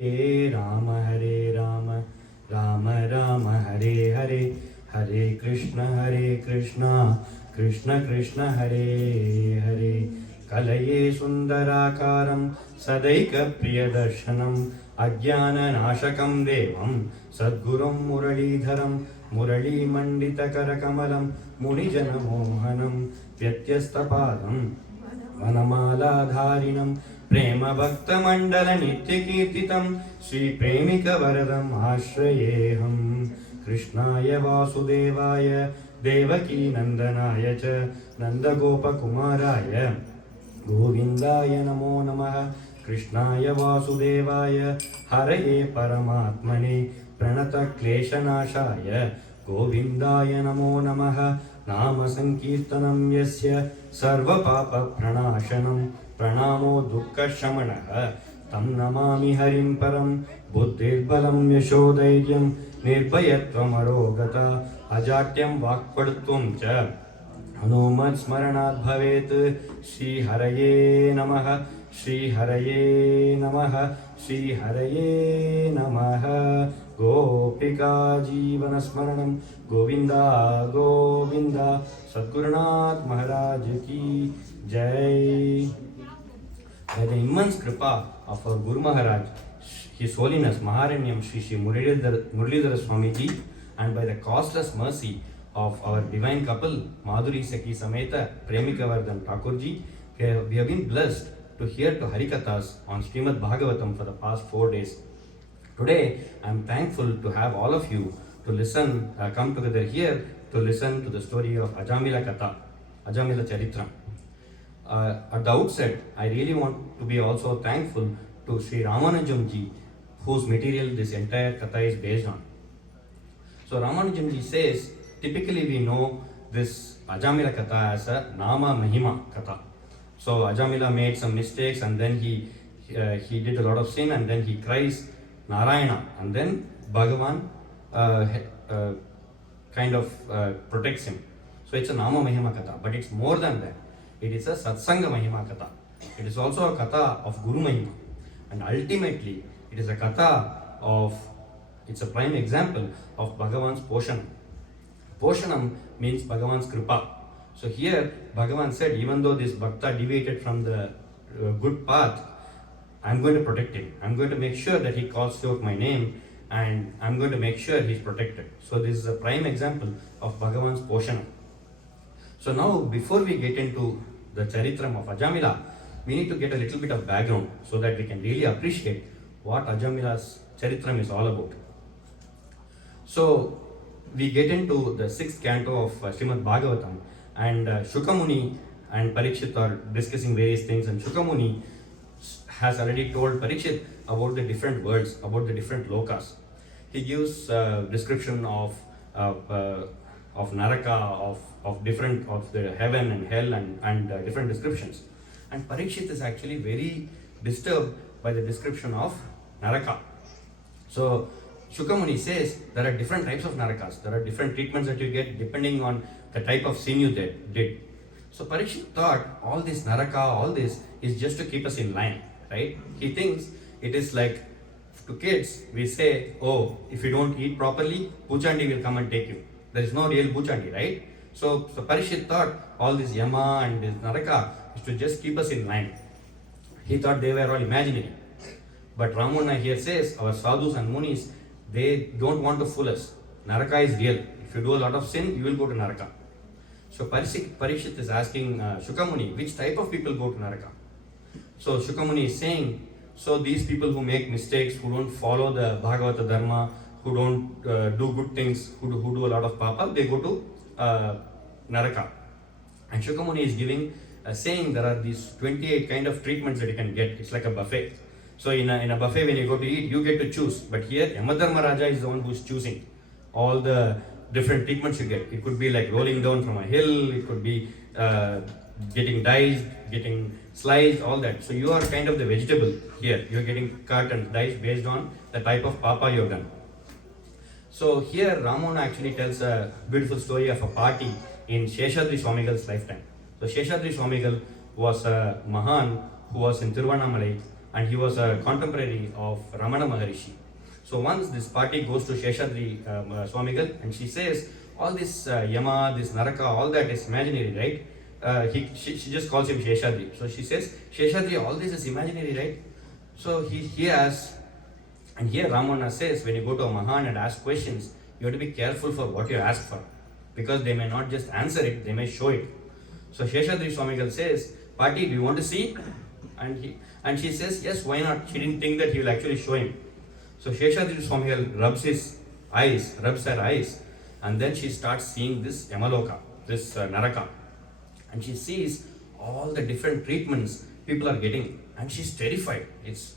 Hare Rama, Rama Rama, Hare Hare, Hare Krishna, Krishna Krishna, Hare Hare. Kalaye Sundarakaram, Sadaika Priyadarshanam, Ajnana Nashakam Devam, Sadgurum Muralidharam, Murali Mandita Karakamalam, Munijana Mohanam, Vyatyastapadam, Vanamaladharinam, प्रेम भक्त मंडल नित्य कीर्तितं श्री प्रेमिक वरदं आश्रयेऽहं कृष्णाय वासुदेवाय देवकी नंदनाय च नंदगोपकुमाराय गोविंदाय नमो नमः कृष्णाय वासुदेवाय हरये परमात्मने प्रणतक्लेशनाशाय गोविंदाय नमो नमः नाम संकीर्तनं यस्य सर्वपापप्रणाशनं प्रणामो दुःखशमनः तं नमामि हरिं परं बुद्धिर्बलं यशोधैर्यं निर्भयत्वमरोगता अजाड्यं वाक्पटुत्वं च हनुमत्स्मरणात् भवेत् श्रीहरये नमः श्रीहरये नमः श्रीहरये नमः गोपिका जीवनस्मरणं गोविन्दा गोविन्दा सद्गुरुनाथ महाराज की जय. By the immense kripa of our Guru Maharaj, His Holiness Maharanyam Shri Shri Muralidhara Swamiji, and by the costless mercy of our divine couple Madhuri Saki Sameta Premikavardhan Thakurji, we have been blessed to hear to Harikathas on Srimad Bhagavatam for the past 4 days. Today, I am thankful to have all of you to listen, come together here to listen to the story of Ajamila Katha, Ajamila charitram. At the outset, I really want to be also thankful to Sri Ramanujamji, whose material this entire Katha is based on. So Ramanujamji says, typically we know this Ajamila Katha as a Nama Mahima Katha. So Ajamila made some mistakes and then he did a lot of sin and then he cries Narayana and then Bhagavan kind of protects him. So it's a Nama Mahima Katha, but it's more than that. It is a Satsanga Mahima Katha. It is also a Katha of Guru Mahima. And ultimately, it is a Katha of, it's a prime example of Bhagavan's Poshanam. Poshanam means Bhagavan's Kripa. So here, Bhagavan said, even though this Bhakta deviated from the good path, I'm going to protect him. I'm going to make sure that he calls out my name and I'm going to make sure he's protected. So this is a prime example of Bhagavan's Poshanam. So now, before we get into the charitram of Ajamila, we need to get a little bit of background so that we can really appreciate what Ajamila's charitram is all about. So we get into the 6th canto of Srimad Bhagavatam, and Shukamuni and Parikshit are discussing various things, and Shukamuni has already told Parikshit about the different worlds, about the different lokas. He gives description of Naraka, of different, of the heaven and hell and different descriptions. And Parikshit is actually very disturbed by the description of Naraka. So Shukamuni says there are different types of Narakas. There are different treatments that you get depending on the type of sin you did. So Parikshit thought all this Naraka, all this is just to keep us in line, right? He thinks it is like to kids, we say, oh, if you don't eat properly, Puchandi will come and take you. There is no real Puchandi, right? So Parikshit thought all this Yama and this Naraka is to just keep us in line. He thought they were all imaginary. But Ramana here says, our sadhus and munis, they don't want to fool us. Naraka is real. If you do a lot of sin, you will go to Naraka. So Parikshit is asking Shukamuni, which type of people go to Naraka? So Shukamuni is saying, so these people who make mistakes, who don't follow the Bhagavata Dharma, who don't do good things, who do a lot of papa, they go to Naraka. And Shukamuni is giving, saying there are these 28 kind of treatments that you can get. It's like a buffet. So in a buffet, when you go to eat, you get to choose. But here, Yamadharma Raja is the one who is choosing all the different treatments you get. It could be like rolling down from a hill. It could be getting diced, getting sliced, all that. So you are kind of the vegetable here. You are getting cut and diced based on the type of papa you have done. So here Ramana actually tells a beautiful story of a party in Sheshadri Swamigal's lifetime. So Sheshadri Swamigal was a Mahan who was in Tiruvannamalai and he was a contemporary of Ramana Maharishi. So once this party goes to Sheshadri Swamigal, and she says, all this Yama, this Naraka, all that is imaginary, right? She just calls him Sheshadri. So she says, Sheshadri, all this is imaginary, right? So he asks, and here Ramana says, when you go to a Mahan and ask questions, you have to be careful for what you ask for, because they may not just answer it, they may show it. So Sheshadri Swamigal says, Party, do you want to see? And she says, yes, why not? She didn't think that he will actually show him. So Sheshadri Swamigal rubs her eyes, and then she starts seeing this Yamaloka, this Naraka. And she sees all the different treatments people are getting, and she's terrified. It's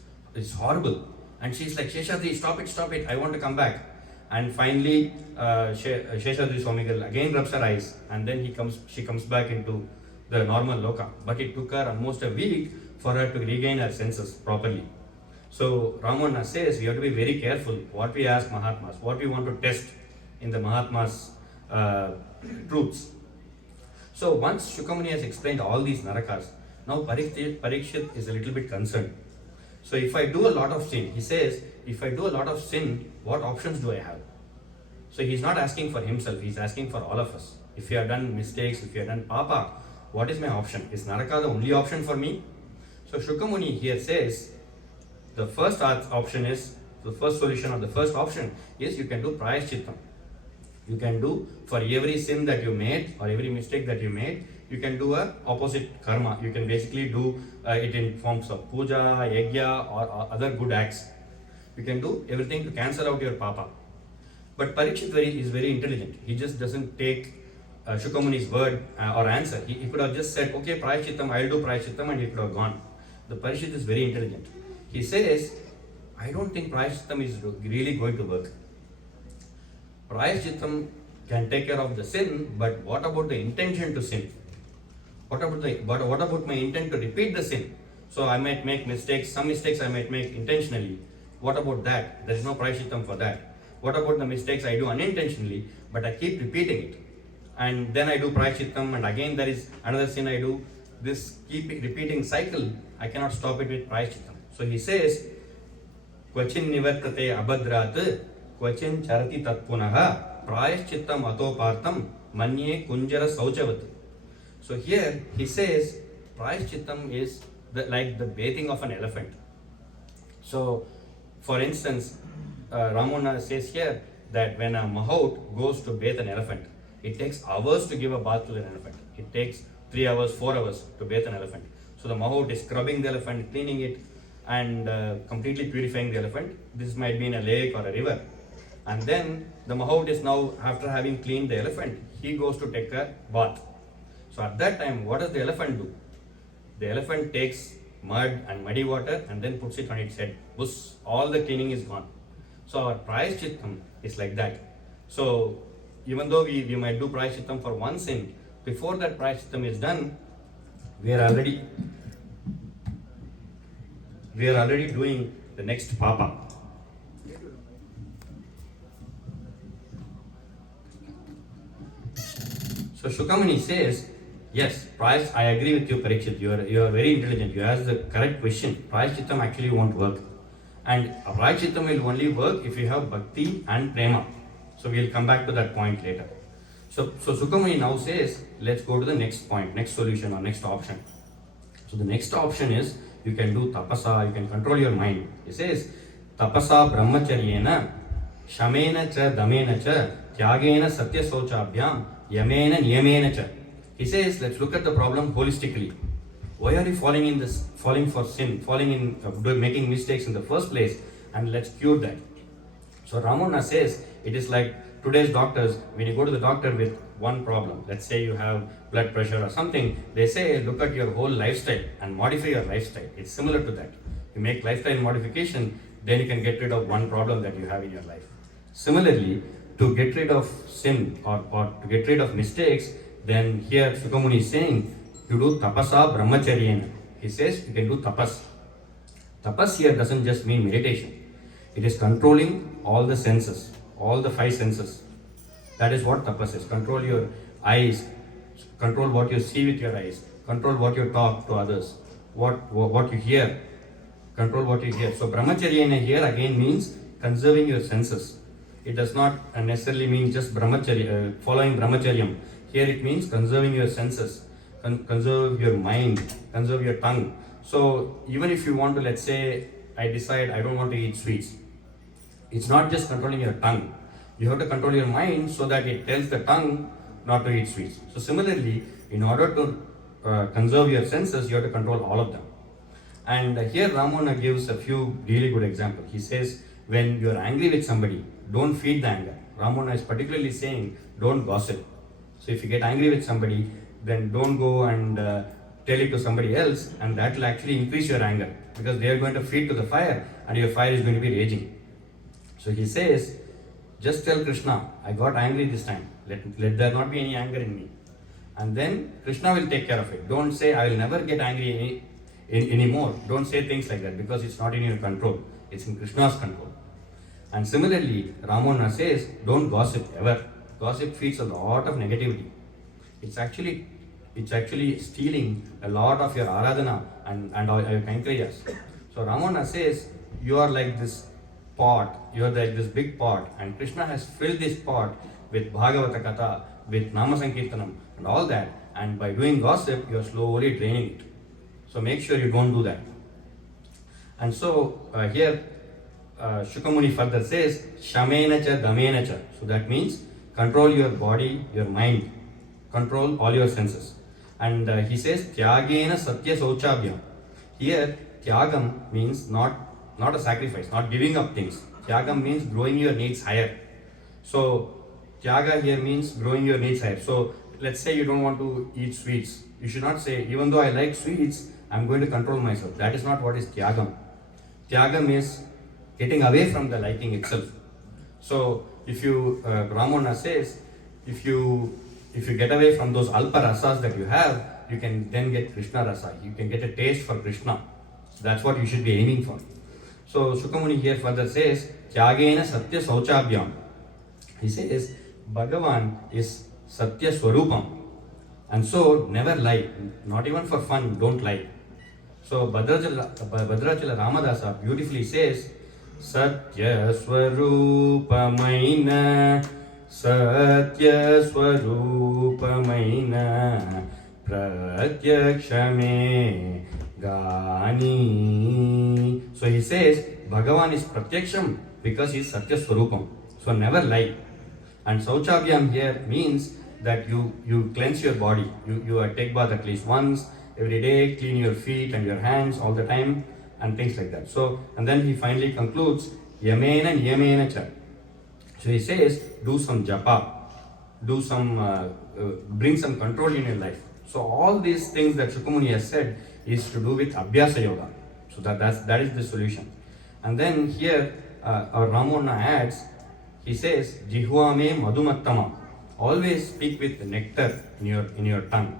horrible. And she's like, Sheshadri, stop it, I want to come back. And finally, Sheshadri Swamigal again rubs her eyes, and then she comes back into the normal loka. But it took her almost a week for her to regain her senses properly. So Ramana says we have to be very careful what we ask Mahatmas, what we want to test in the Mahatmas' truths. So once Shukamuni has explained all these narakas, now Parikshit is a little bit concerned. So if I do a lot of sin, he says, if I do a lot of sin, what options do I have? So he's not asking for himself, he's asking for all of us. If you have done mistakes, if you have done papa, what is my option? Is Naraka the only option for me? So Shukamuni here says, the first option is, the first solution or the first option is you can do prayashchittam. You can do for every sin that you made or every mistake that you made, you can do a opposite karma. You can basically do it in forms of puja, yajna or other good acts. You can do everything to cancel out your papa. But Parikshit is very intelligent. He just doesn't take Shukamuni's word or answer. He could have just said, okay, prayashchittam, I'll do prayashchittam, and he could have gone. The Parikshit is very intelligent. He says, I don't think prayashchittam is really going to work. Prayashchittam can take care of the sin, but what about the intention to sin? What about my intent to repeat the sin? So I might make mistakes, some mistakes I might make intentionally. What about that? There is no prayashchittam for that. What about the mistakes I do unintentionally, but I keep repeating it? And then I do prayashchittam, and again there is another sin I do. This keep repeating cycle, I cannot stop it with prayashchittam. So he says, Kvachin nivartate abhadrat, Kvachin charati tatpunaha, prayashchittam atopartam, manye kunjara sauchavat. So here he says, prayashchittam is like the bathing of an elephant. So for instance, Ramana says here that when a mahout goes to bathe an elephant, it takes hours to give a bath to an elephant. It takes 3 hours, 4 hours to bathe an elephant. So the mahout is scrubbing the elephant, cleaning it, and completely purifying the elephant. This might be in a lake or a river. And then the mahout is now, after having cleaned the elephant, he goes to take a bath. So at that time, what does the elephant do? The elephant takes mud and muddy water and then puts it on its head. Bus, all the cleaning is gone. So our prayashchittam is like that. So even though we might do prayashchittam for one sin, before that prayashchittam is done, we are already doing the next papa. So Shukamuni says, yes, I agree with you, Parikshit. You are very intelligent. You asked the correct question. Prayashchittam actually won't work. And prayashchittam will only work if you have bhakti and prema. So we'll come back to that point later. So Shukamuni now says, let's go to the next point, next solution or next option. So the next option is, you can do tapasa, you can control your mind. He says, tapasa brahmacharyena, shamena cha damena cha, tyagena satya sauchabhyam, yamena niyamena cha. He says, let's look at the problem holistically. Why are you falling for sin, making mistakes in the first place, and let's cure that. So Ramana says, it is like today's doctors, when you go to the doctor with one problem, let's say you have blood pressure or something, they say, look at your whole lifestyle and modify your lifestyle. It's similar to that. You make lifestyle modification, then you can get rid of one problem that you have in your life. Similarly, to get rid of sin or to get rid of mistakes, then here Shukamuni is saying, you do tapasa brahmacharyena. He says you can do tapas. Tapas here doesn't just mean meditation. It is controlling all the senses, all the 5 senses. That is what tapas is. Control your eyes, control what you see with your eyes, control what you talk to others, what you hear, Control what you hear. So brahmacharya here again means conserving your senses. It does not necessarily mean just brahmacharya, following brahmacharyam. Here it means conserving your senses, conserve your mind, conserve your tongue. So even if you want to, let's say, I decide I don't want to eat sweets. It's not just controlling your tongue. You have to control your mind so that it tells the tongue not to eat sweets. So similarly, in order to conserve your senses, you have to control all of them. And here Ramana gives a few really good examples. He says, when you are angry with somebody, don't feed the anger. Ramana is particularly saying, don't gossip. So if you get angry with somebody, then don't go and tell it to somebody else, and that will actually increase your anger, because they are going to feed to the fire and your fire is going to be raging. So he says, just tell Krishna, I got angry this time. Let there not be any anger in me. And then Krishna will take care of it. Don't say, I will never get angry anymore. Don't say things like that, because it's not in your control. It's in Krishna's control. And similarly, Ramana says, don't gossip ever. Gossip feeds a lot of negativity. It's actually stealing a lot of your aradhana and all your kainkayas. So Ramana says, you are like this pot, you are like this big pot, and Krishna has filled this pot with Bhagavata Katha, with Nama Sankirtanam and all that, and by doing gossip, you are slowly draining it. So make sure you don't do that. And so here Shukamuni further says, Shamena cha damena cha. So that means control your body, your mind, control all your senses. And he says, Tyagena satya sauchabhyam. Here, Tyagam means not a sacrifice, not giving up things. Tyagam means growing your needs higher. So Tyaga here means growing your needs higher. So let's say you don't want to eat sweets. You should not say, even though I like sweets, I'm going to control myself. That is not what is Tyagam. Tyagam is getting away from the liking itself. So if you, Ramana says, if you get away from those alpa rasas that you have, you can then get Krishna rasa. You can get a taste for Krishna. So that's what you should be aiming for. So Shukamuni here further says, Tyagena satya sauchabhyam. He says, Bhagavan is satya swarupam. And so never lie. Not even for fun, don't lie. So Bhadrachala Ramadasa beautifully says, Satya swarupamaina, Satya swarupamaina, Pratyakshame Gani. So he says, Bhagavan is Pratyaksham because he is Satya Swarupam. So never lie. And Sauchabhyam here means that you cleanse your body. You take bath at least once every day, clean your feet and your hands all the time, and things like that. So, and then he finally concludes, Yamena Niyamena cha. So he says, do some japa, bring some control in your life. So all these things that Shukamuni has said is to do with Abhyasa Yoga. So that is the solution. And then here our Ramana adds, he says, Jihvame Madhumattama. Always speak with nectar in your tongue.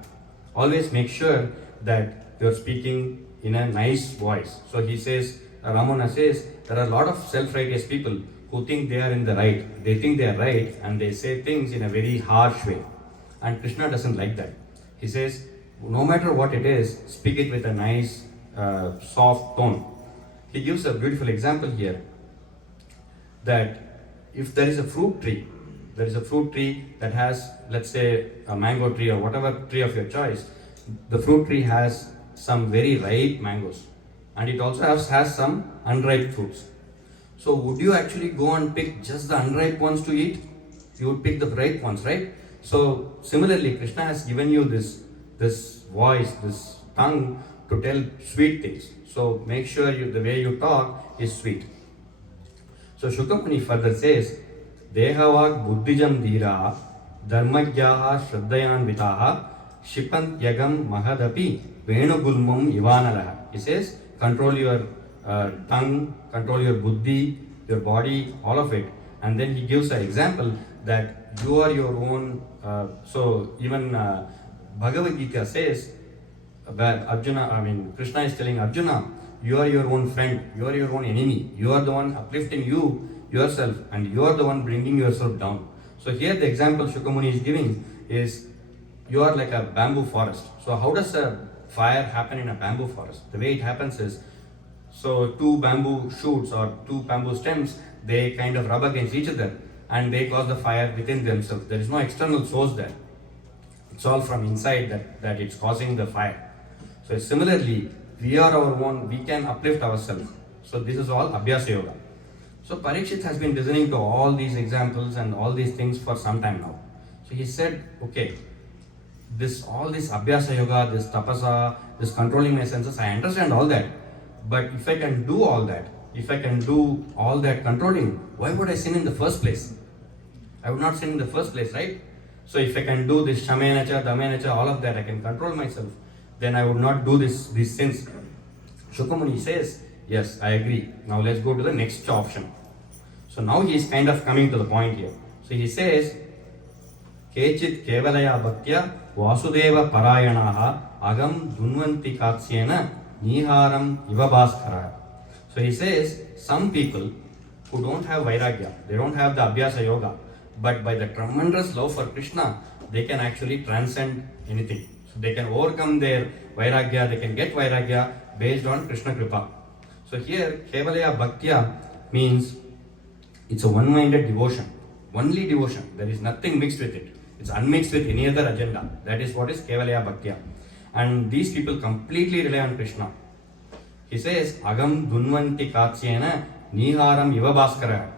Always make sure that you are speaking in a nice voice. So he says, Ramana says, there are a lot of self-righteous people who think they are in the right. They think they are right and they say things in a very harsh way. And Krishna doesn't like that. He says, no matter what it is, speak it with a nice, soft tone. He gives a beautiful example here that if there is a fruit tree that has, let's say, a mango tree or whatever tree of your choice, the fruit tree has some very ripe mangoes and it also has some unripe fruits. So would you actually go and pick just the unripe ones to eat? You would pick the ripe ones, right? So similarly, Krishna has given you this voice, this tongue to tell sweet things. So make sure the way you talk is sweet. So Shukamuni further says, Dehavak buddhijam dhira dharmajyaha shraddhayan vitaha shipant yagam mahadapi venugulmum ivanalaha. He says, control your tongue, control your buddhi, your body, all of it. And then he gives an example that you are your own. So even Bhagavad Gita says, Krishna is telling Arjuna, you are your own friend, you are your own enemy, you are the one uplifting yourself and you are the one bringing yourself down. So here the example Shukamuni is giving is, you are like a bamboo forest. So how does a fire happen in a bamboo forest? The way it happens is, So two bamboo shoots or two bamboo stems, they kind of rub against each other and they cause the fire within themselves. There is no external source there. It's all from inside that it's causing the fire. So similarly, we are our own, we can uplift ourselves. So this is all Abhyasa Yoga. So Parikshit has been listening to all these examples and all these things for some time now. So he said, okay, all this Abhyasa Yoga, this Tapasa, this controlling my senses, I understand all that. But if I can do all that, if I can do all that controlling, why would I sin in the first place? I would not sin in the first place, right? So if I can do this Shamenacha, Damenacha, all of that, I can control myself, then I would not do these sins. Shukamuni says, yes, I agree. Now let's go to the next option. So now he is kind of coming to the point here. So he says, Kechit Kevalaya Bhaktya Vasudeva Parayanaha Agam Dunvanti Katsyena Niharam Ivabhaskara. So he says, some people who don't have Vairagya, they don't have the Abhyasa Yoga, but by the tremendous love for Krishna, they can actually transcend anything. So they can overcome their Vairagya, they can get Vairagya based on Krishna Kripa. So here, Kevalaya Bhaktya means it's a one-minded devotion, only devotion. There is nothing mixed with it. It's unmixed with any other agenda. That is what is Kevalaya Bhaktya. And these people completely rely on Krishna. He says, Agam Dunvanti Katsyena Niharam Ivabhaskara.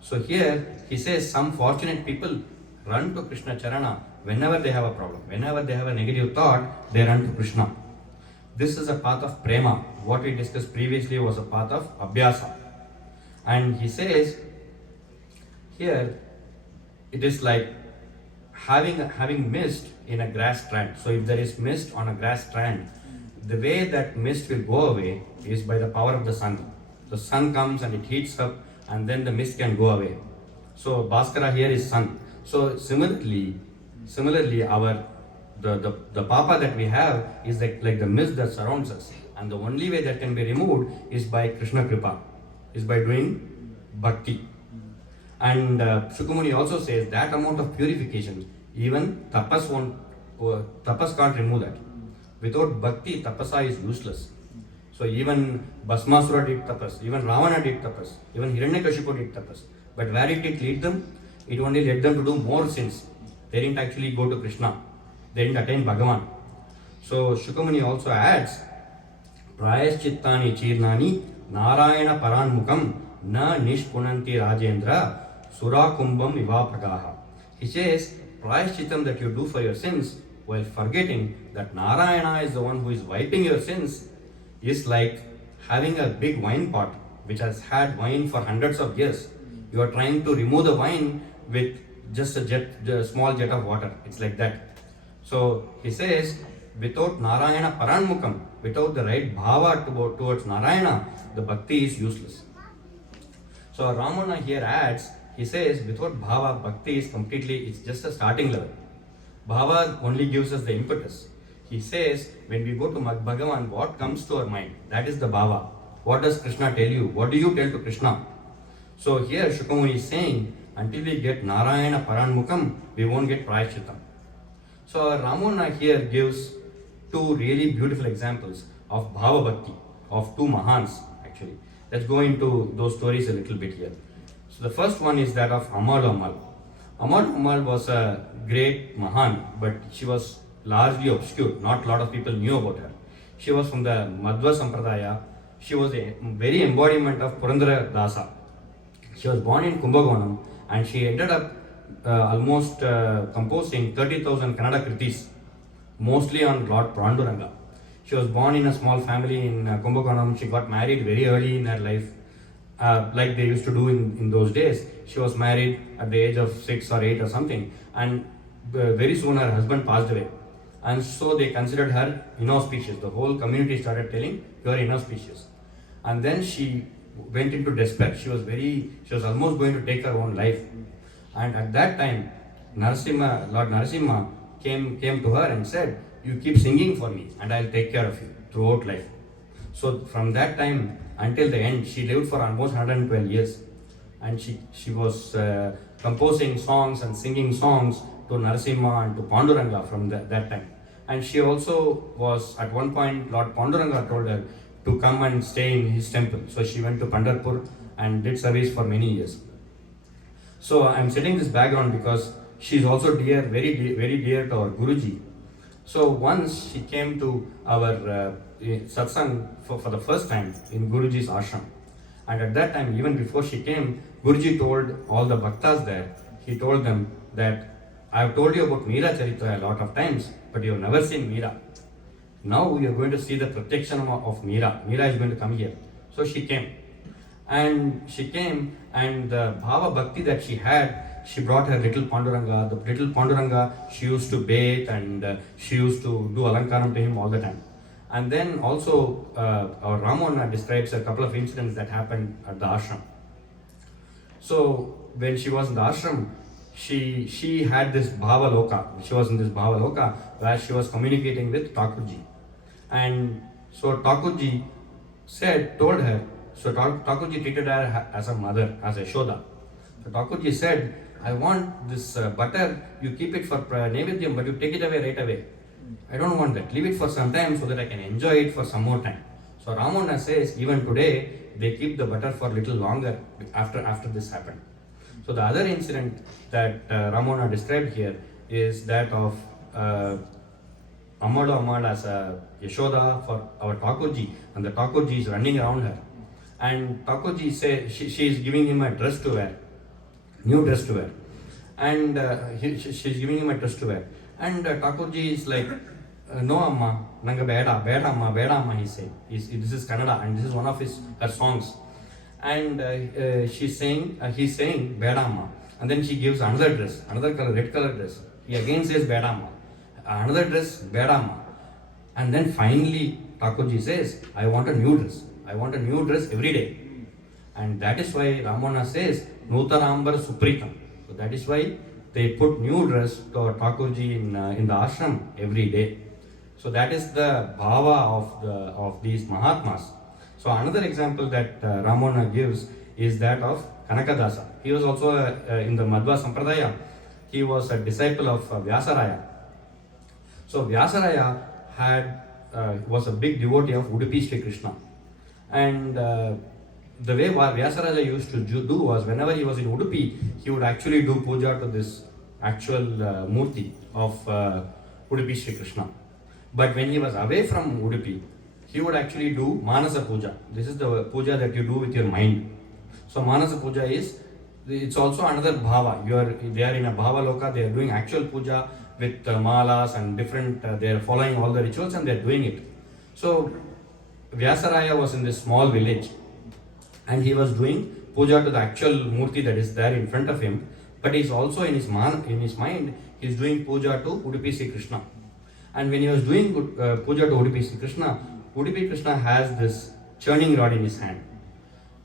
So here, he says some fortunate people run to Krishna Charana whenever they have a problem. Whenever they have a negative thought, they run to Krishna. This is a path of prema. What we discussed previously was a path of abhyasa. And he says, here, it is like having mist in a grass strand. So if there is mist on a grass strand, the way that mist will go away is by the power of the sun. The sun comes and it heats up and then the mist can go away. So Bhaskara here is sun. So similarly the papa that we have is like the mist that surrounds us. And the only way that can be removed is by Krishna Kripa, is by doing bhakti. And Shukamuni also says that amount of purification, even tapas can't remove that. Without bhakti, tapasa is useless. So even Bhasmasura did tapas, even Ravana did tapas, even Hiranyakashipu did tapas. But where did it lead them? It only led them to do more sins. They didn't actually go to Krishna. They didn't attain Bhagavan. So Shukamuni also adds, Prayaschittani Chirnani Narayana Paranmukam Na Nishpunanti Rajendra Sura Kumbam Ivapagaha. He says, Prayashchittam that you do for your sins while forgetting that Narayana is the one who is wiping your sins is like having a big wine pot which has had wine for hundreds of years. You are trying to remove the wine with just a small jet of water. It's like that. So he says, without Narayana Paranmukam, without the right bhava towards Narayana, the bhakti is useless. So Ramana here adds, he says, without bhava, bhakti is completely, it's just a starting level. Bhava only gives us the impetus. He says, when we go to Bhagavan, what comes to our mind? That is the bhava. What does Krishna tell you? What do you tell to Krishna? So here Shukamuni is saying, until we get Narayana Paranmukam, we won't get Prayashchittam. So Ramana here gives two really beautiful examples of Bhava Bhakti, of two Mahans actually. Let's go into those stories a little bit here. So the first one is that of Amal Amal. Amal Amal was a great Mahan, but she was largely obscure. Not a lot of people knew about her. She was from the Madhva Sampradaya. She was a very embodiment of Purandara Dasa. She was born in Kumbakonam and she ended up almost composing 30,000 Kannada kritis, mostly on Lord Panduranga. She was born in a small family in Kumbakonam. She got married very early in her life, like they used to do in those days. She was married at the age of 6 or 8 or something, and very soon her husband passed away. And so they considered her inauspicious. The whole community started telling, you are inauspicious. And then she went into despair. She was almost going to take her own life. And at that time, Lord Narasimha came to her and said, you keep singing for me and I'll take care of you throughout life. So from that time until the end, she lived for almost 112 years. And she was composing songs and singing songs to Narasimha and to Panduranga from that time. And she also was, at one point, Lord Panduranga told her, to come and stay in his temple. So she went to Pandharpur and did service for many years. So I'm setting this background because she's also dear, very dear to our Guruji. So once she came to our satsang for the first time in Guruji's ashram. And at that time, even before she came, Guruji told all the bhaktas there, he told them that I have told you about Meera Charitra a lot of times, but you have never seen Meera. Now we are going to see the protection of Meera. Meera is going to come here. So she came. And the bhava bhakti that she had, she brought her little Panduranga. The little Panduranga, she used to bathe and she used to do alankaram to him all the time. And then also our Ramona describes a couple of incidents that happened at the ashram. So when she was in the ashram, she had this bhava loka. She was in this bhava loka where she was communicating with Thakurji. And so Thakurji told her, so Thakurji treated her as a mother, as a Yashoda. So Thakurji said, I want this butter, you keep it for Naivedyam, but you take it away right away. I don't want that. Leave it for some time so that I can enjoy it for some more time. So Ramana says, even today, they keep the butter for a little longer after this happened. So the other incident that Ramana described here is that of Amala as a Yashoda for our Thakurji, and the Thakurji is running around her. And Thakurji says she is giving him a dress to wear, new dress to wear. And she is giving him a dress to wear. And Thakurji is like, no amma, nanga beda amma, he said. This is Kannada and this is one of her songs. And he's saying beda amma. And then she gives another dress, another color, red color dress. He again says beda amma. Another dress, beda amma. And then finally Thakurji says, I want a new dress. I want a new dress every day. And that is why Ramana says, Nutarambar Supritam. So that is why they put new dress to our Thakurji in the ashram every day. So that is the bhava of these Mahatmas. So another example that Ramana gives is that of Kanakadasa. He was also in the Madhva Sampradaya. He was a disciple of Vyasaraya. So Vyasaraya was a big devotee of Udupi Sri Krishna. And the way Vyasaraja used to do was, whenever he was in Udupi, he would actually do puja to this actual murti of Udupi Sri Krishna. But when he was away from Udupi, he would actually do Manasa Puja. This is the puja that you do with your mind. So Manasa Puja it's also another bhava. They are in a bhava loka, they are doing actual puja with malas and different, they are following all the rituals and they are doing it. So Vyasaraya was in this small village and he was doing puja to the actual murti that is there in front of him, but he's also in his mind, he's doing puja to Udupi Sri Krishna. And when he was doing puja to Udupi Sri Krishna has this churning rod in his hand.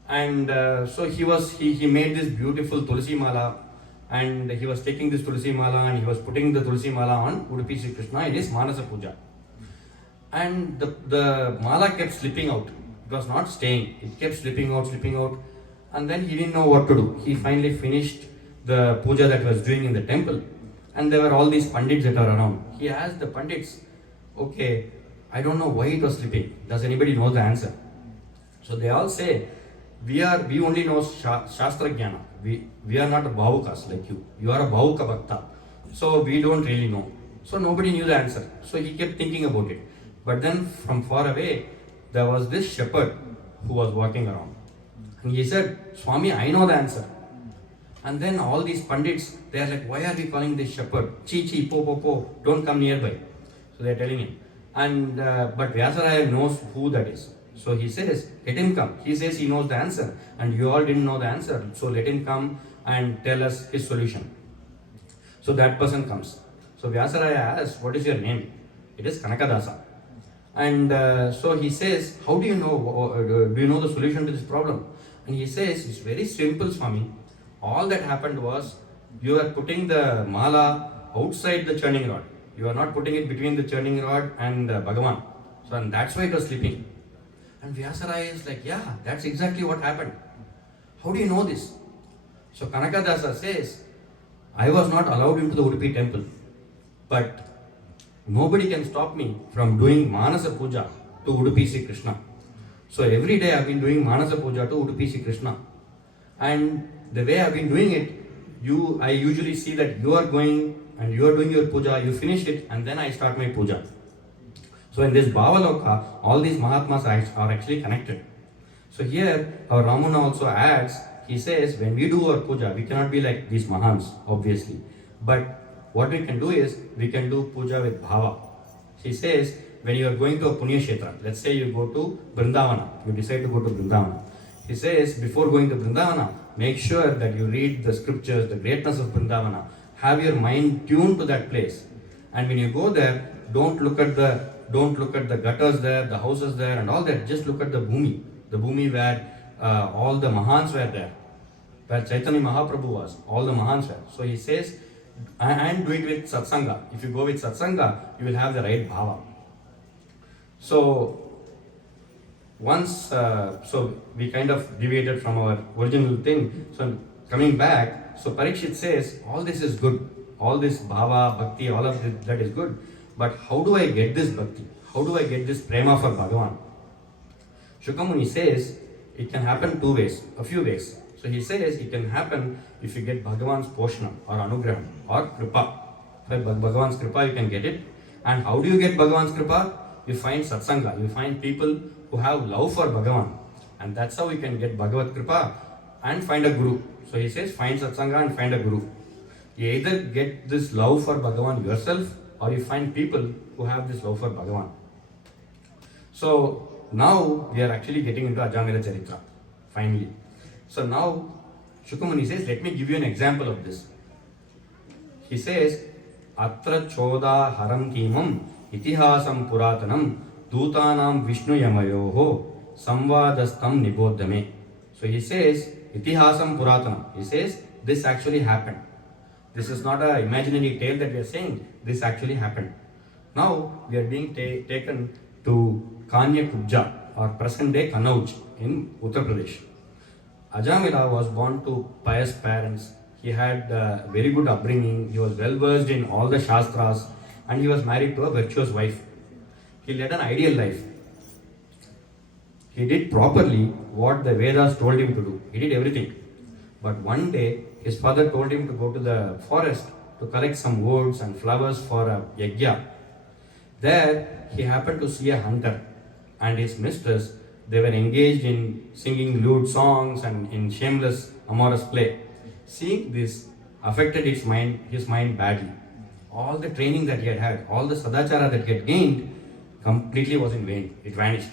And so he made this beautiful Tulsi Mala, and he was taking this Tulsi Mala and he was putting the Tulsi Mala on Udupi Sri Krishna in his Manasa Puja. And the Mala kept slipping out. It was not staying. It kept slipping out. And then he didn't know what to do. He finally finished the puja that he was doing in the temple. And there were all these pandits that are around. He asked the pandits, okay, I don't know why it was slipping. Does anybody know the answer? So they all say, we only know Shastra Jnana. We are not Bhavukas like you. You are a Bhavuka Bhakta. So we don't really know. So nobody knew the answer. So he kept thinking about it. But then from far away, there was this shepherd who was walking around. And he said, Swami, I know the answer. And then all these pandits, they are like, why are we calling this shepherd? Chi, po, don't come nearby. So they are telling him. And but Vyasaraya knows who that is. So he says, let him come. He says he knows the answer. And you all didn't know the answer. So let him come and tell us his solution. So that person comes. So Vyasaraya asks, what is your name? It is Kanakadasa. And so he says, how do you know the solution to this problem? And he says, it's very simple, Swami. All that happened was, you are putting the mala outside the churning rod. You are not putting it between the churning rod and Bhagavan. So and that's why it was slipping. And Vyasaraya is like, yeah, that's exactly what happened. How do you know this? So Kanakadasa says, I was not allowed into the Udupi temple. But nobody can stop me from doing Manasa Puja to Udupi Sri Krishna. So every day I've been doing Manasa Puja to Udupi Sri Krishna. And the way I've been doing it, I usually see that you are going and you are doing your puja, you finish it, and then I start my puja. So in this Bhavaloka, all these Mahatmas are actually connected. So here, our Ramana also adds, he says, when we do our puja, we cannot be like these Mahans, obviously. But what we can do is, we can do puja with Bhava. He says, when you are going to a Punya Kshetra, let's say you go to Vrindavana, you decide to go to Vrindavana. He says, before going to Vrindavana, make sure that you read the scriptures, the greatness of Vrindavana. Have your mind tuned to that place. And when you go there, don't look at the gutters there, the houses there and all that. Just look at the bhumi where all the Mahans were there. Where Chaitanya Mahaprabhu was, all the Mahans were. So he says, and do it with Satsanga. If you go with Satsanga, you will have the right Bhava. So, once, so we kind of deviated from our original thing. So coming back, so Parikshit says, all this is good. All this Bhava, Bhakti, all of this, that is good. But how do I get this Bhakti? How do I get this Prema for Bhagavan? Shukamuni says, it can happen two ways, a few ways. So he says, it can happen if you get Bhagavan's Poshanam or Anugraham or Kripa. By Bhagavan's Kripa you can get it. And how do you get Bhagavan's Kripa? You find Satsanga, you find people who have love for Bhagavan. And that's how we can get Bhagavad Kripa and find a Guru. So he says, find Satsanga and find a Guru. You either get this love for Bhagavan yourself or you find people who have this love for Bhagavan. So now we are actually getting into Ajamila Charitra, finally. So now Shukamuni says, let me give you an example of this. He says, Atra Choda Haram Kimam Itihasam Puratanam Dutanam Vishnu Yamayoho Samvadastam Nibodhame. So he says, Itihasam Puratanam. He says, this actually happened. This is not an imaginary tale that we are saying. This actually happened. Now we are being taken to Kanya Kubja or present day Kanauj in Uttar Pradesh. Ajamila was born to pious parents. He had a very good upbringing. He was well versed in all the Shastras and he was married to a virtuous wife. He led an ideal life. He did properly what the Vedas told him to do. He did everything. But one day, his father told him to go to the forest to collect some woods and flowers for a yajna. There, he happened to see a hunter and his mistress. They were engaged in singing lewd songs and in shameless, amorous play. Seeing this affected his mind badly. All the training that he had, all the sadachara that he had gained, completely was in vain. It vanished.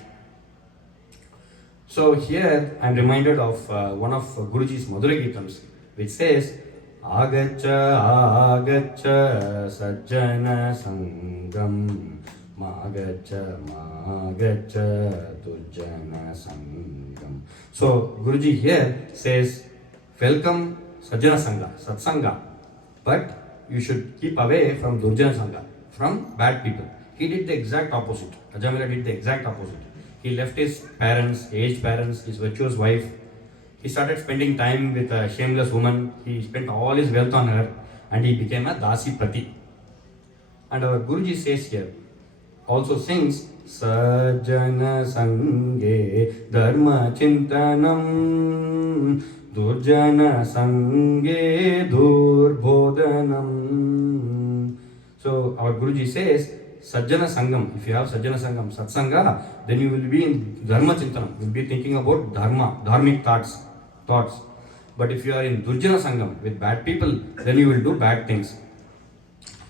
So here I am reminded of one of Guruji's Madhura Geetams, which says, Agacha, Agacha, Sajjana Sangam, Magacha, Magacha, Tujjana Sangam. So Guruji here says, welcome Sajjana Sangha, Satsanga, but you should keep away from Durjana Sangha, from bad people. He did the exact opposite. Ajamila did the exact opposite. He left his parents, aged parents, his virtuous wife. He started spending time with a shameless woman. He spent all his wealth on her and he became a Dasi Pati. And our Guruji says here, also sings, Sajjana Sange Dharma Chintanam Durjana Sange Durbodhanam. So our Guruji says, Sajjana Sangam, if you have Sajjana Sangam, Satsanga, then you will be in Dharma Chintanam. You will be thinking about Dharma, dharmic thoughts. But if you are in Durjana Sangam with bad people, then you will do bad things.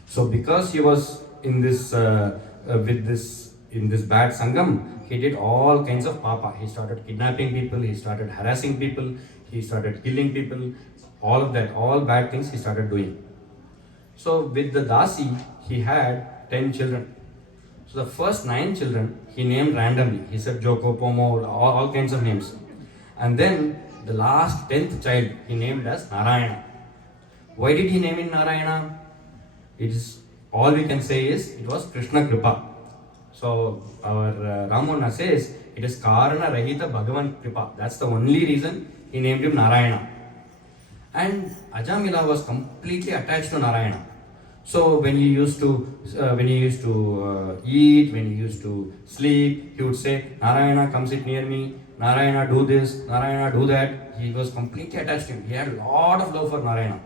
So because he was in this in this bad Sangam, he did all kinds of papa. He started kidnapping people, he started harassing people, he started killing people, all of that, all bad things he started doing. So with the Dasi, he had 10 children. So the first 9 children he named randomly. He said Joko, Pomo, all kinds of names. And then the last 10th child he named as Narayana. Why did he name him Narayana? It is all we can say is it was Krishna Kripa. So our Ramana says it is Karana Rahita Bhagavan Kripa. That's the only reason he named him Narayana. And Ajamila was completely attached to Narayana. So when he used to eat, when he used to sleep, he would say, Narayana, come sit near me. Narayana, do this. Narayana, do that. He was completely attached to him. He had a lot of love for Narayana.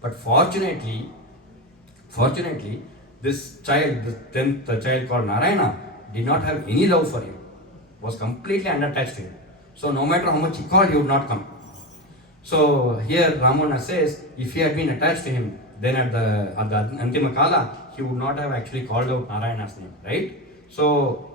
But fortunately, this child, the 10th child called Narayana, did not have any love for him. Was completely unattached to him. So no matter how much he called, he would not come. So here Ramana says, if he had been attached to him, then at the Antima Kala, he would not have actually called out Narayana's name, right? So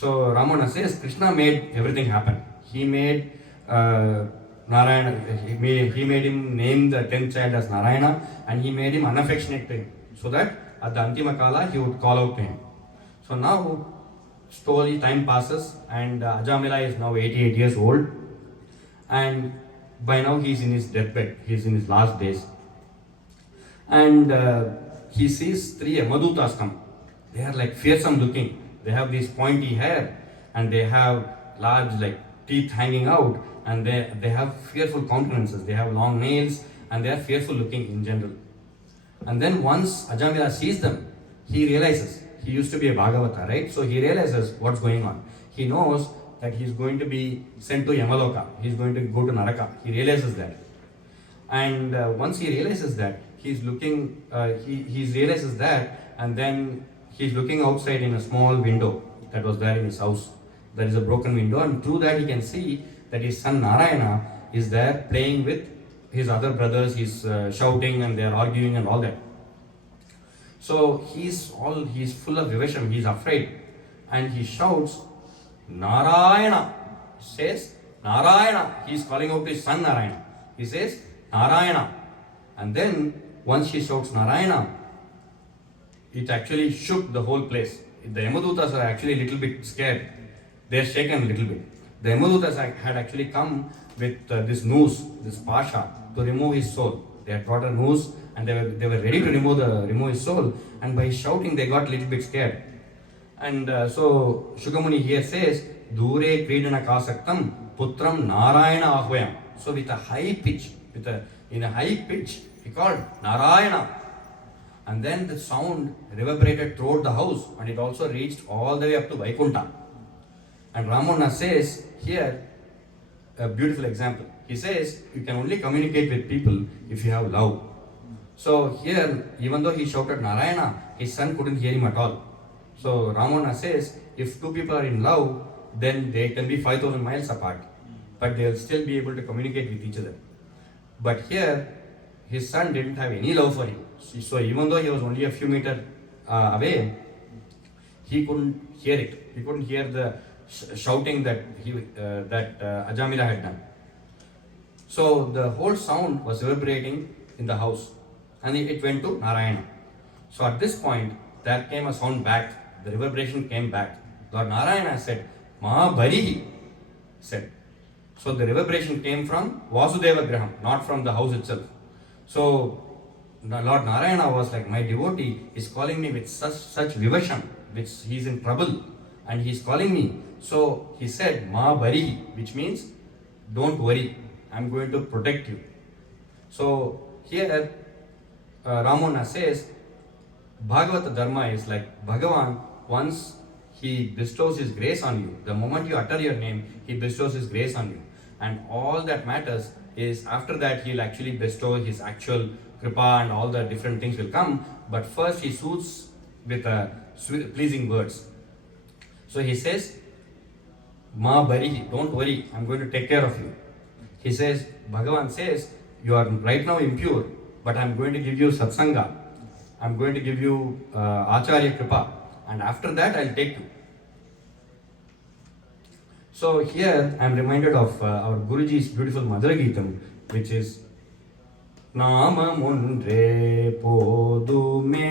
Ramana says, Krishna made everything happen. He made Narayana, he made him name the 10th child as Narayana, and he made him unaffectionate to him, so that at the Antima Kala, he would call out to him. So now, slowly time passes, and Ajamila is now 88 years old, and by now he is in his deathbed, he is in his last days. And he sees 3 Yamadutas come. They are like fearsome looking. They have this pointy hair, and they have large like teeth hanging out, and they have fearful countenances. They have long nails, and they are fearful looking in general. And then once Ajamila sees them, he realizes, he used to be a Bhagavata, right? So he realizes what's going on. He knows that he's going to be sent to Yamaloka. He's going to go to Naraka. He realizes that. And once he realizes that, he realizes that, and then he's looking outside in a small window that was there in his house. There is a broken window, and through that he can see that his son Narayana is there playing with his other brothers. He's shouting, and they are arguing and all that. So he's full of vivisham, he's afraid, and he shouts, Narayana. He says, Narayana. He's calling out his son Narayana. He says, Narayana. And then once he shouts Narayana, it actually shook the whole place. The Yamadutas are actually a little bit scared. They are shaken a little bit. The Yamadutas had actually come with this noose, this pasha, to remove his soul. They had brought a noose, and they were ready to remove his soul, and by shouting they got a little bit scared. And so Shukamuni here says, Dure Kridana Kasaktam Putram Narayana Ahvayam. So with a high pitch, in a high pitch, he called Narayana. And then the sound reverberated throughout the house, and it also reached all the way up to Vaikuntha. And Ramana says here a beautiful example. He says, you can only communicate with people if you have love. So here, even though he shouted Narayana, his son couldn't hear him at all. So Ramana says, if 2 people are in love, then they can be 5,000 miles apart, but they'll still be able to communicate with each other. But here, his son didn't have any love for him. So even though he was only a few meters away, he couldn't hear it. He couldn't hear the shouting that Ajamila had done. So the whole sound was reverberating in the house, and it went to Narayana. So at this point, there came a sound back. The reverberation came back. Lord Narayana said, Mahabarihi, said. So the reverberation came from Vasudeva Graham, not from the house itself. So Lord Narayana was like, my devotee is calling me with such vivasham, which he's in trouble, and he's calling me. So he said, Mahabarihi, which means, don't worry, I'm going to protect you. So here Ramana says, Bhagavata Dharma is like Bhagavan, once he bestows his grace on you, the moment you utter your name, he bestows his grace on you. And all that matters is after that he'll actually bestow his actual Kripa, and all the different things will come. But first he soothes with pleasing words. So he says, Ma Barihi, don't worry, I'm going to take care of you. He says, Bhagavan says, you are right now impure, but I'm going to give you satsanga. I'm going to give you Acharya Kripa, and after that I'll take you. So here I'm reminded of our Guruji's beautiful Madhura Geetam, which is Nama Mundre Podume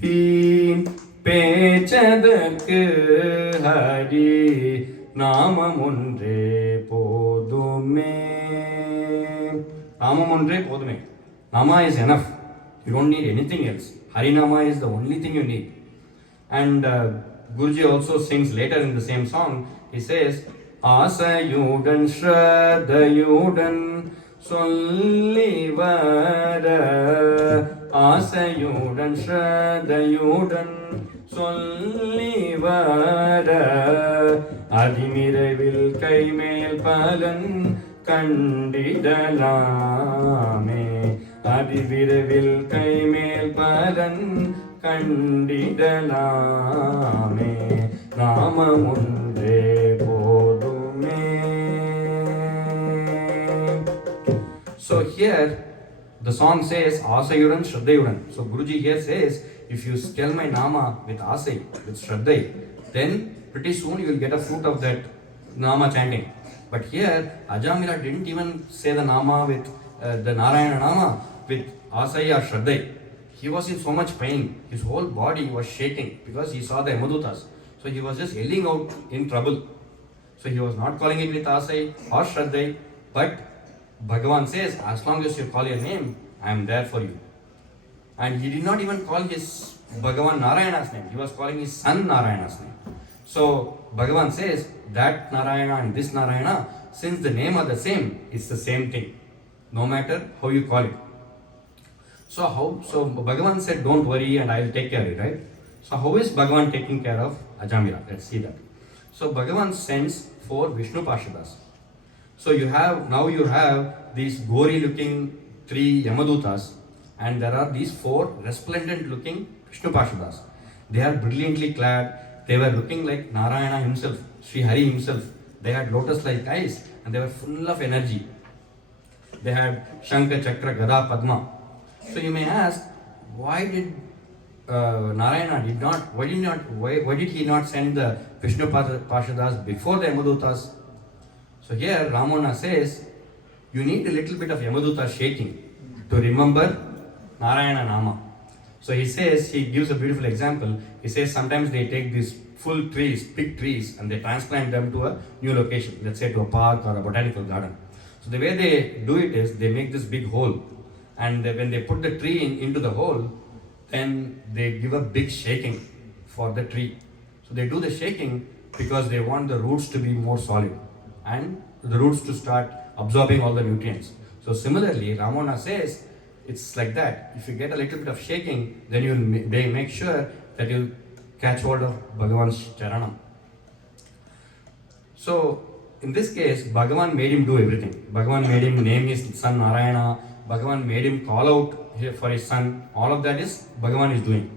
Peen Pechadak Hari Nama Mundre Podume. Nama Mundre Podume. Nama is enough. You don't need anything else. Harinama is the only thing you need. And Guruji also sings later in the same song. He says, Asayudan Shraddayudan சொல்லி வர ஆசையுடன் ஸ்ரத்தையுடன் சொல்லி வர அதிமிரவில் கைமேல் பலன் கண்டிடலாமே. அதிவிரைவில் கைமேல் பலன் கண்டிடலாமே. நாமம் ஒன்றே போதுமே. So here the song says Asayudan Shraddayudan. So Guruji here says, if you spell my nama with Asay, with Shraddai, then pretty soon you will get a fruit of that nama chanting. But here Ajamila didn't even say the nama with the Narayana nama with Asay or Shraddai. He was in so much pain. His whole body was shaking because he saw the Yamadutas. So he was just yelling out in trouble. So he was not calling it with Asay or Shraddai, but Bhagavan says, as long as you call your name, I am there for you. And he did not even call his Bhagavan Narayana's name. He was calling his son Narayana's name. So Bhagavan says that Narayana and this Narayana, since the name are the same, it's the same thing, no matter how you call it. So Bhagavan said, don't worry and I will take care of it, right? So how is Bhagavan taking care of Ajamila? Let's see that. So Bhagavan sends 4 Vishnu Parshadas. So you have these gory looking 3 Yamadutas, and there are these 4 resplendent looking Vishnu Parshadas. They are brilliantly clad. They were looking like Narayana himself, Sri Hari himself. They had lotus-like eyes and they were full of energy. They had Shankha, Chakra, Gada, Padma. So you may ask, why did Narayana why did he not send the Vishnu Parshadas before the Yamadutas? So here Ramana says, you need a little bit of Yamaduta shaking to remember Narayana Nama. So he says, he gives a beautiful example. He says sometimes they take these full trees, big trees, and they transplant them to a new location, let's say to a park or a botanical garden. So the way they do it is, they make this big hole, and when they put the tree into the hole, then they give a big shaking for the tree. So they do the shaking because they want the roots to be more solid and the roots to start absorbing all the nutrients. So similarly, Ramana says, it's like that. If you get a little bit of shaking, then they make sure that you catch hold of Bhagavan's charanam. So in this case, Bhagavan made him do everything. Bhagavan made him name his son Narayana. Bhagavan made him call out for his son. All of that is Bhagavan is doing.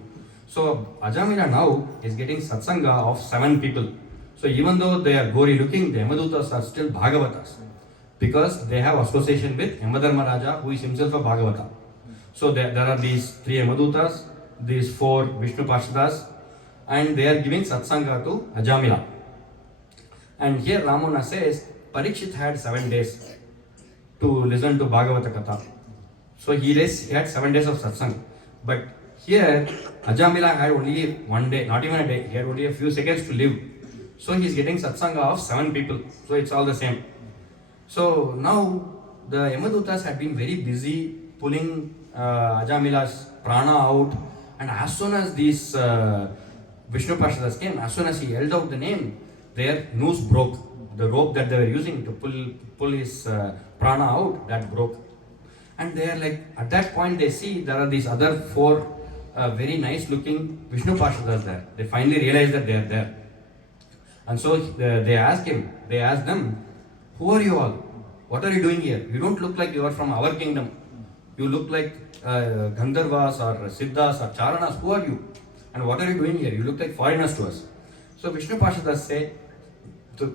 So Ajamila now is getting satsanga of 7 people. So even though they are gory looking, the Yamadutas are still Bhagavatas, because they have association with Yamadharma Raja, who is himself a Bhagavata. So there are these 3 Yamadutas, these 4 Vishnu Parshadas, and they are giving satsanga to Ajamila. And here Ramana says, Parikshit had 7 days to listen to Bhagavata Katha. So he had 7 days of satsang. But here, Ajamila had only 1 day, not even a day, he had only a few seconds to live. So he is getting satsanga of 7 people. So it's all the same. So now the Yamadutas had been very busy pulling Ajamila's prana out, and as soon as these Vishnu Parshadas came, as soon as he yelled out the name, their noose broke. The rope that they were using to pull his prana out, that broke. And they are like, at that point they see there are these other 4 very nice looking Vishnu Parshadas there. They finally realize that they are there. And so they ask them, who are you all? What are you doing here? You don't look like you are from our kingdom. You look like Gandharvas or Siddhas or Charanas. Who are you? And what are you doing here? You look like foreigners to us. So Vishnu Parshadas say, we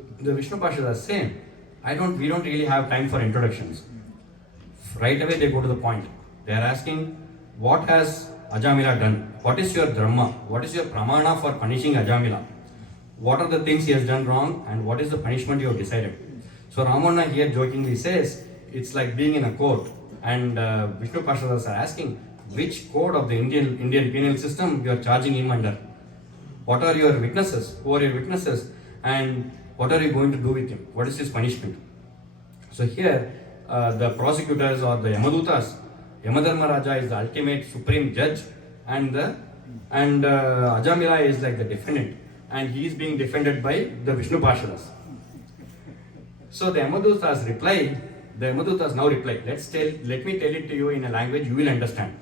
don't really have time for introductions. Right away they go to the point. They are asking, what has Ajamila done? What is your dharma? What is your pramana for punishing Ajamila? What are the things he has done wrong, and what is the punishment you have decided? So Ramana here jokingly says, it's like being in a court, and Vishnu Parshadas are asking, which code of the Indian penal system you are charging him under? What are your witnesses? Who are your witnesses? And what are you going to do with him? What is his punishment? So here, the prosecutors or the Yamadutas, Yamadharma Raja is the ultimate supreme judge, and Ajamila is like the defendant, and he is being defended by the Vishnu Parshadas. So the Yamadutas reply the Yamadutas now reply, let me tell it to you in a language you will understand.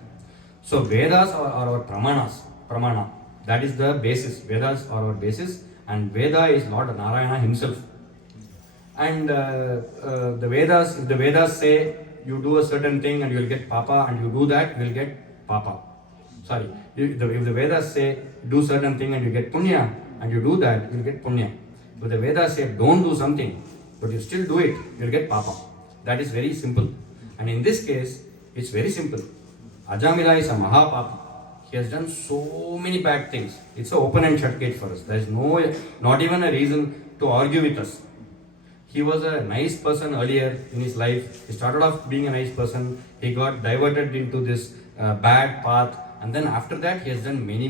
So Vedas are our pramana. That is the basis. Vedas are our basis, and Veda is Lord Narayana himself. And the Vedas, if the Vedas say you do a certain thing and you will get papa, and you do that, you will get papa. Sorry, if the Vedas say do certain thing and you get punya, and you do that, you will get punya. If the Vedas say don't do something, but you still do it, you will get papa. That is very simple. And in this case, it's very simple. Ajamila is a Mahapapi. He has done so many bad things. It's an open and shut gate for us. There is not even a reason to argue with us. He was a nice person earlier in his life. He started off being a nice person. He got diverted into this bad path. And then after that, he has done many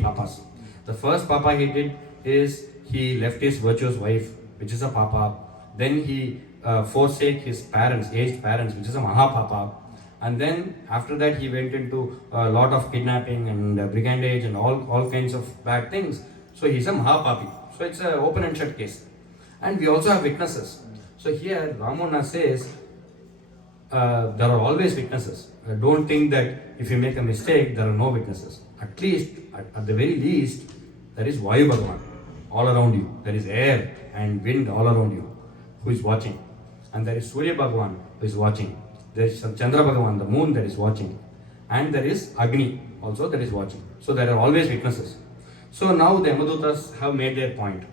papas. The first papa he did is he left his virtuous wife, which is a papa. Then he forsake his parents, aged parents, which is a Mahapapa. And then after that he went into a lot of kidnapping and brigandage and all kinds of bad things. So he's a Mahapapi. So it's an open and shut case. And we also have witnesses. So here Ramana says there are always witnesses. Don't think that if you make a mistake there are no witnesses. At least, at the very least, there is Vayu Bhagavan all around you. There is air and wind all around you who is watching. And there is Surya Bhagavan who is watching. There is Chandra Bhagavan, the moon, that is watching. And there is Agni also that is watching. So there are always witnesses. So now the Yamadutas have made their point.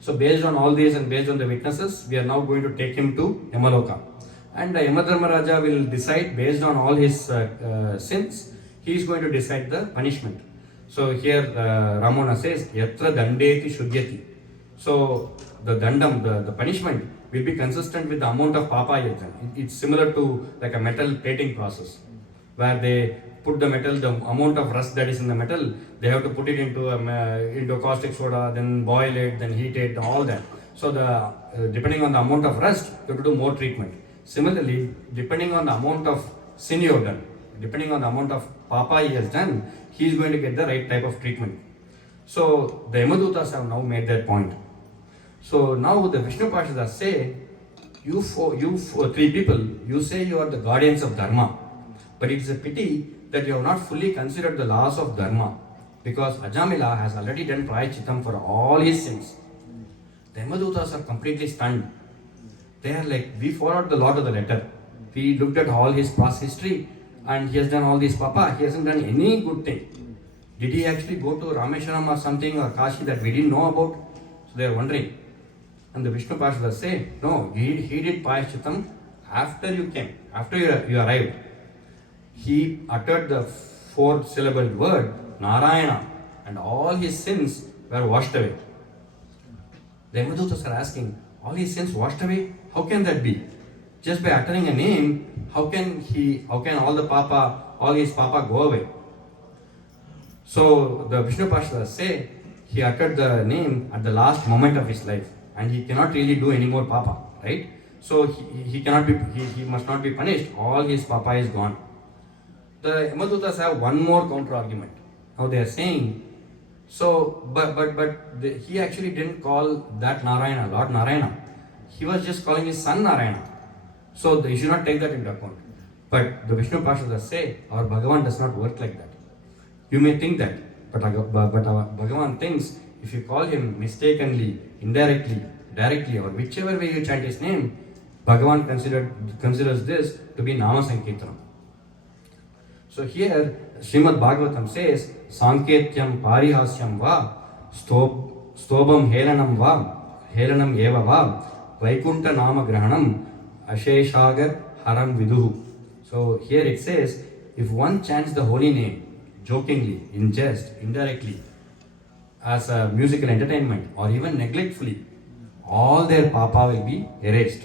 So based on all these and based on the witnesses, we are now going to take him to Yamaloka. And the Yamadharmaraja will decide based on all his sins, he is going to decide the punishment. So here Ramana says, Yatra dandeti shuddhyati. So the dandam, the punishment, will be consistent with the amount of papa he has done. It's similar to like a metal plating process, where they put the metal, the amount of rust that is in the metal, they have to put it into a caustic soda, then boil it, then heat it, all that. So depending on the amount of rust, you have to do more treatment. Similarly, depending on the amount of sin you have done, depending on the amount of papa he has done, he is going to get the right type of treatment. So the Yamadutas have now made their point. So now the Vishnu Parshadas say, you three people, you say you are the guardians of Dharma. But it is a pity that you have not fully considered the laws of Dharma, because Ajamila has already done prayachittam for all his sins. The Yamadutas are completely stunned. They are like, we followed the law to the letter. We looked at all his past history and he has done all these papa. He hasn't done any good thing. Did he actually go to Rameshwaram or something or Kashi that we didn't know about? So they are wondering. And the Vishnu Parshadas say, no, he did prayachittam after you came, after you arrived. He uttered the 4-syllabled word, Narayana, and all his sins were washed away. The Yamadutas are asking, all his sins washed away? How can that be? Just by uttering a name, how can all his papa go away? So the Vishnu Parshadas say, he uttered the name at the last moment of his life, and he cannot really do any more papa, right? So he must not be punished. All his papa is gone. The Yamadutas have one more counter argument. Now they are saying, so he actually didn't call that Narayana, Lord Narayana. He was just calling his son Narayana. So you should not take that into account. But the Vishnu Parshadas say, our Bhagavan does not work like that. You may think that, but our Bhagavan thinks, if you call him mistakenly, indirectly, directly, or whichever way you chant his name, Bhagavan considers this to be Nama Sankirtanam. So here, Srimad Bhagavatam says, Sanketyam Parihasyam Va, Stobam Helanam Eva Va, Vaikunta Nama Grahanam, Asheshagar Haram Viduhu. So here it says, if one chants the holy name, jokingly, in jest, indirectly, as a musical entertainment, or even neglectfully, all their papa will be erased.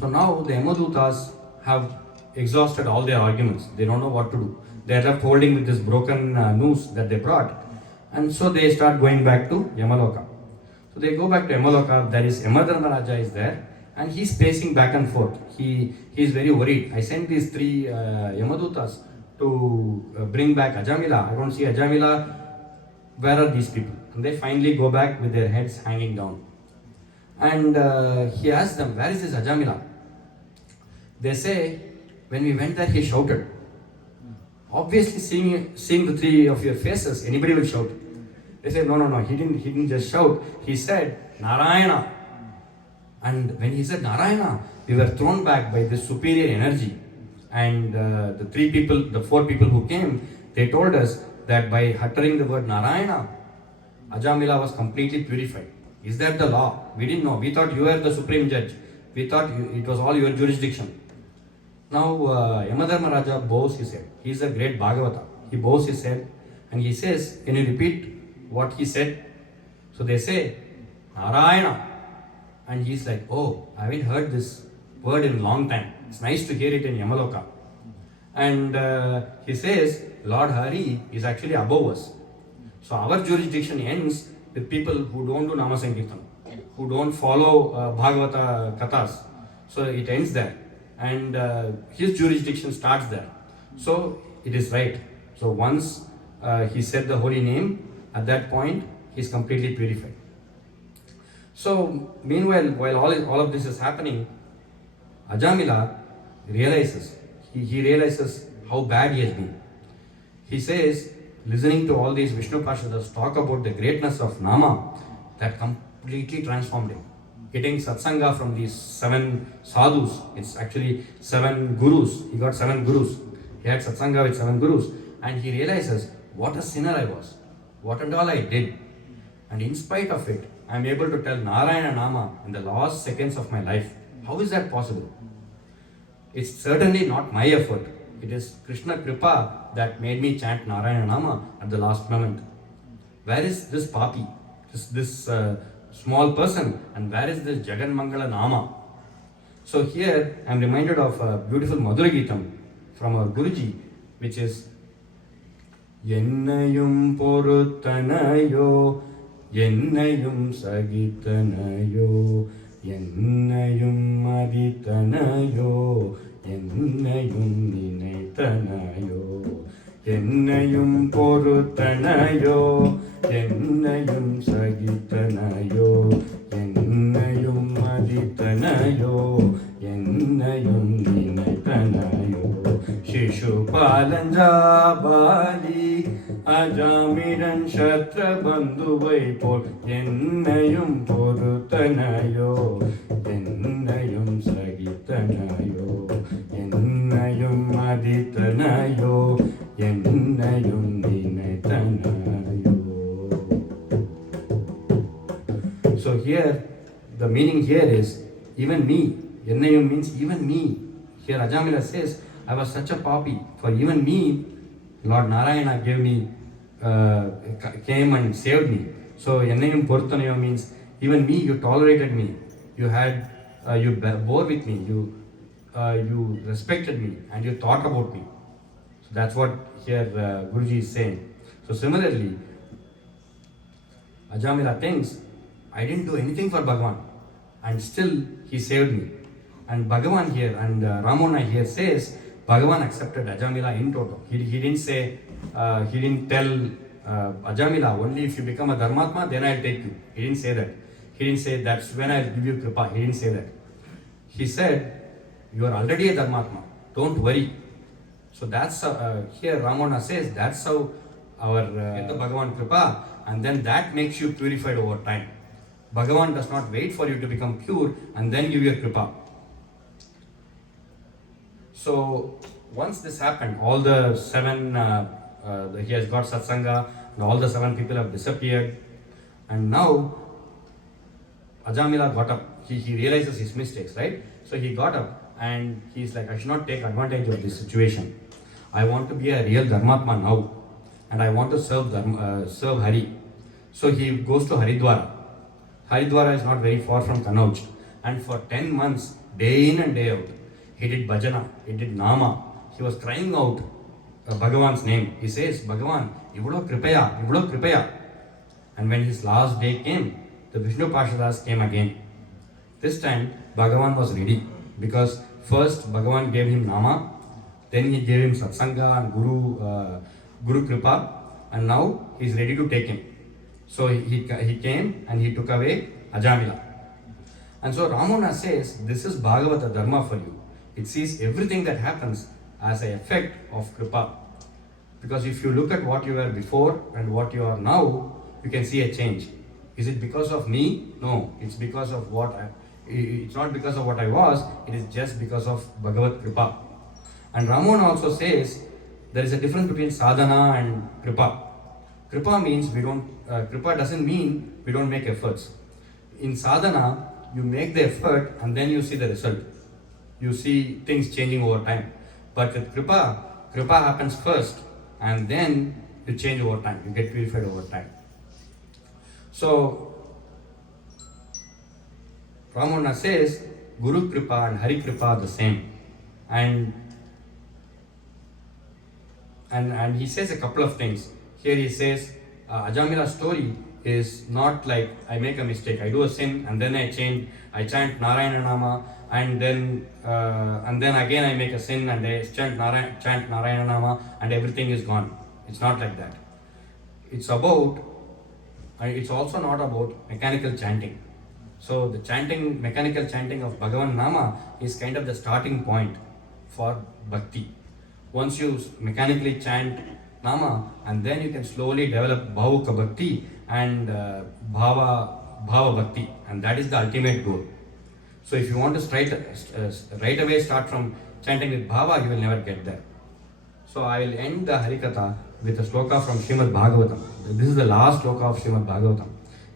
So now the Yamadutas have exhausted all their arguments. They don't know what to do. They are left holding with this broken noose that they brought. And so they start going back to Yamaloka. So they go back to Yamaloka. There is Yamadharmaraja is there, and he's pacing back and forth. He is very worried. I sent these 3 Yamadutas to bring back Ajamila. I don't see Ajamila. Where are these people? And they finally go back with their heads hanging down. And he asks them, where is this Ajamila? They say, when we went there, he shouted. Obviously, seeing the three of your faces, anybody will shout. They say, no, he didn't just shout. He said, Narayana. And when he said Narayana, we were thrown back by this superior energy. And the four people who came, they told us that by uttering the word Narayana, Ajamila was completely purified. Is that the law? We didn't know. We thought you were the supreme judge. We thought it was all your jurisdiction. Now, Yamadharma Raja bows his head. He is a great Bhagavata. He bows his head and he says, can you repeat what he said? So they say, Narayana. And he's like, oh, I haven't heard this word in a long time. It's nice to hear it in Yamaloka. And he says, Lord Hari is actually above us. So our jurisdiction ends with people who don't do Nama Sankirtan, who don't follow Bhagavata Kathas. So it ends there. And his jurisdiction starts there. So it is right. So once he said the holy name, at that point, he is completely purified. So meanwhile, while all of this is happening, Ajamila realizes, he realizes how bad he has been. He says, listening to all these Vishnu Parshadas talk about the greatness of Nama, that completely transformed him. Getting satsanga from these 7 sadhus, it's actually 7 gurus. He got 7 gurus. He had satsanga with 7 gurus. And he realizes, what a sinner I was. What and all I did. And in spite of it, I am able to tell Narayana Nama in the last seconds of my life. How is that possible? It's certainly not my effort. It is Krishna Kripa that made me chant Narayana Nama at the last moment. Where is this papi? This small person, and where is this Jagan Mangala Nama? So here I am reminded of a beautiful Madhura Geetam from our Guruji, which is Yennayum Poruttanayo, Yennayum Sagitanayo, Yennayum Aditanayo, Yennayum Ninaitanayo, Yennayum Poruttanayo, Yennayum Sagitanayo, Yennayum Aditanayo, Yennayum Ninaitanayo, Shishupalanja Bali, Ajamiran Shatra Bandhuvai Pol, Yennayum Poruttanayo, Yennayum Sagitanayo, Yennayum Aditanayo, Yennayum Ninaitanayo. So here, the meaning here is even me. Yennayum means even me. Here Ajamila says, I was such a papi. For even me, Lord Narayana gave me, came and saved me. So Yennayum Portanayo means even me, you tolerated me. You had, you bore with me. You respected me and you thought about me. So that's what here Guruji is saying. So similarly, Ajamila thinks, I didn't do anything for Bhagavan and still he saved me. And Bhagavan here and Ramona here says, Bhagavan accepted Ajamila in toto. He didn't say, he didn't tell Ajamila, only if you become a Dharmatma, then I'll take you. He didn't say that. He didn't say, that's when I'll give you Kripa. He didn't say that. He said, you are already a Dharmatma. Don't worry. So that's, here Ramona says, that's how our get the Bhagavan Kripa, and then that makes you purified over time. Bhagavan does not wait for you to become pure and then give you a Kripa. So once this happened, all the 7, he has got satsanga, and all the 7 people have disappeared. And now Ajamila got up. He realizes his mistakes, right? So he got up and he's like, I should not take advantage of this situation. I want to be a real Dharmatma now. And I want to serve Hari. So he goes to Haridwara. Haridwara is not very far from Kanauj. And for 10 months, day in and day out, he did bhajana, he did nama. He was crying out Bhagavan's name. He says, Bhagavan, Ivudo Kripaya. And when his last day came, the Vishnu Parshadas came again. This time, Bhagavan was ready. Because first, Bhagavan gave him nama, then he gave him satsanga and Guru Kripa, and now he is ready to take him. So he came and he took away Ajamila. And so Ramona says, this is Bhagavata Dharma for you. It sees everything that happens as an effect of Kripa. Because if you look at what you were before and what you are now, you can see a change. Is it because of me? No, it's because of it's not because of what I was, it is just because of Bhagavat Kripa. And Ramon also says there is a difference between sadhana and kripa. Kripa means kripa doesn't mean we don't make efforts. In sadhana, you make the effort and then you see the result. You see things changing over time. But with kripa happens first and then you change over time. You get purified over time. So, Ramana says Guru Kripa and Hari Kripa are the same. And he says a couple of things. Here he says, Ajamila's story is not like I make a mistake, I do a sin and then I chant Narayana Nama and then again I make a sin and I chant Narayana Nama and everything is gone. It's not like that. It's also not about mechanical chanting. So the mechanical chanting of Bhagavan Nama is kind of the starting point for bhakti. Once you mechanically chant Nama, and then you can slowly develop Bhavuka Bhakti and Bhava Bhakti, and that is the ultimate goal. So if you want to right away start from chanting with Bhava, you will never get there. So I will end the Harikatha with a sloka from Srimad Bhagavatam. This is the last sloka of Srimad Bhagavatam.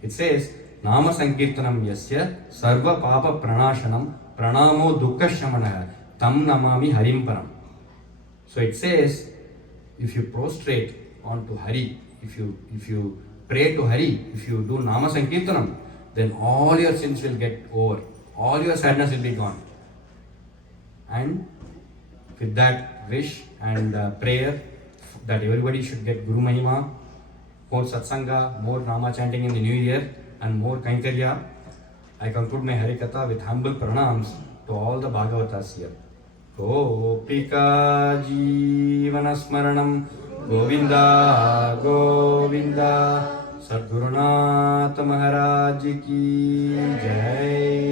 It says, Nama Sankirtanam Yasya Sarva Papa Pranashanam Pranamo Dukkha Shamanah Tam Namami Harim Param. So it says, if you prostrate onto Hari, if you pray to Hari, if you do Nama Sankirtanam, then all your sins will get over. All your sadness will be gone. And with that wish and prayer that everybody should get Guru Mahima, more Satsanga, more Nama chanting in the new year, and more Kankarya, I conclude my Harikatha with humble pranams to all the Bhagavatas here. Gopika Jeevanasmaranam Govinda Govinda Sadgurunath Maharaj Ki Jai.